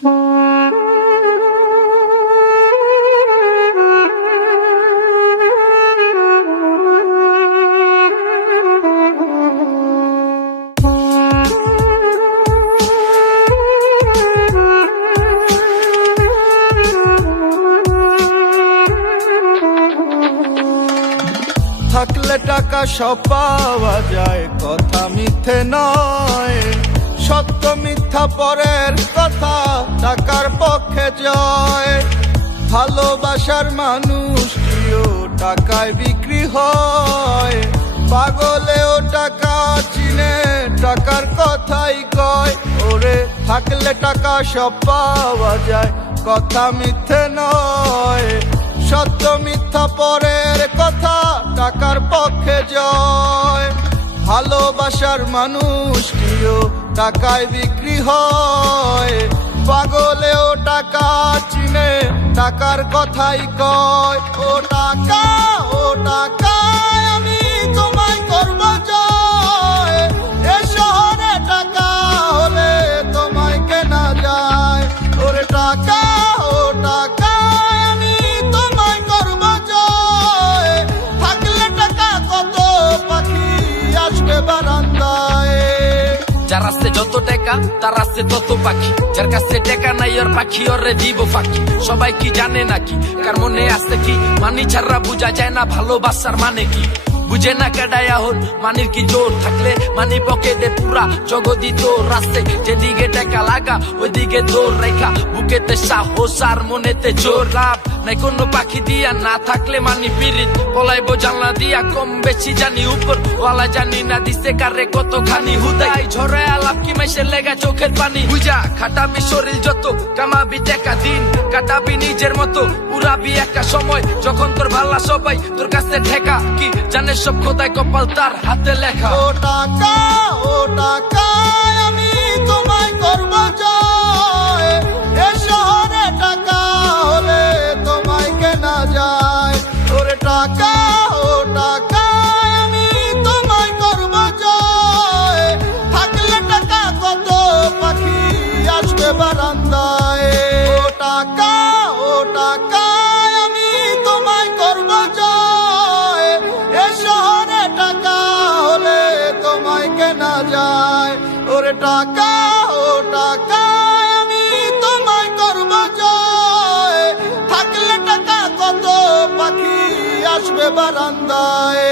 থাকলে টাকা সব পাওয়া যায়, কথা মিথ্যে নয়। সত্য মিথ্যা পরের কথা, টাকার পক্ষে জয়। ভালোবাসার মানুষটিও টাকায় বিক্রি হয়। পাগলেও টাকা চিনে, টাকার কথাই কয়। ওরে থাকলে টাকা সব পাওয়া যায়, কথা মিথ্যে নয়। সত্য মিথ্যা পরের কথা, টাকার পক্ষে জয়। ভালোবাসার মানুষটিও টাকায় বিক্রি হয়। পাগলেও টাকা চিনে, টাকার কথাই কয়। ও টাকা, ও টাকা, আমি তোমায় করব জয়। এ শহরে টাকা হলে তোমায় কেনা যায়। ওরে টাকা, ও টাকা, আমি তোমায় করব জয়। থাকলে টাকা কত পাখি আসবে বারান্দায়। যার আছে যত টাকা তার আছে তত পাখি, যার কাছে টাকা নাই ওর পাখি ওরে দিব ফাঁকি। সবাই কি জানে নাকি কার মনে আছে কি, মানি ছাড়া বুঝা যায় না ভালোবাসার মানে কি। বুঝে না কেডায়া হল মানির কি জোর, থাকলে মানি পকেটে পুরা জগদি তোর। রাস্তে যেদিকে টাকা লাগা ওইদিকে দৌড় রেখা, বুকেতে সাহস আর মনেতে জোর। লাভ নাই কোনো পাখি দিয়া, না থাকলে মানি পিরিত। পলাইবো জানলা দিয়া, কম বেশি জানি উপর ওয়ালা জানি না দিছে কারে কতখানি। হুদাই ঝরে আলাপ কি মেশে লেগা চোখের পানি। বুঝা খাটাবি শরীর যত, কামাবি টাকা দিন কাটাবি নিজের মতো। উড়াবি একটা সময় যখন তোর ভালা সবাই তোর কাছে ঠেকা। কি জানে সব খোদাই কপাল তার হাতে লেখা। ও টাকা, ও টাকা, আমি তোমায় করব জয়। এ শহরে টাকা হলে তোমায় কেনা যায়। ওরে টাকা, ও টাকা, আমি তোমায় করব জয়। থাকলে টাকা কত পাখি আসবে বারান্দায়। ও টাকা, ও টাকা, আমি তোমায় করব জয়। এ শহরে টাকা হলে তোমায় কেনা যায়। ওরে টাকা, ও টাকা, আমি তোমায় করব জয়। থাকলে টাকা কত পাখি আসবে বারান্দায়।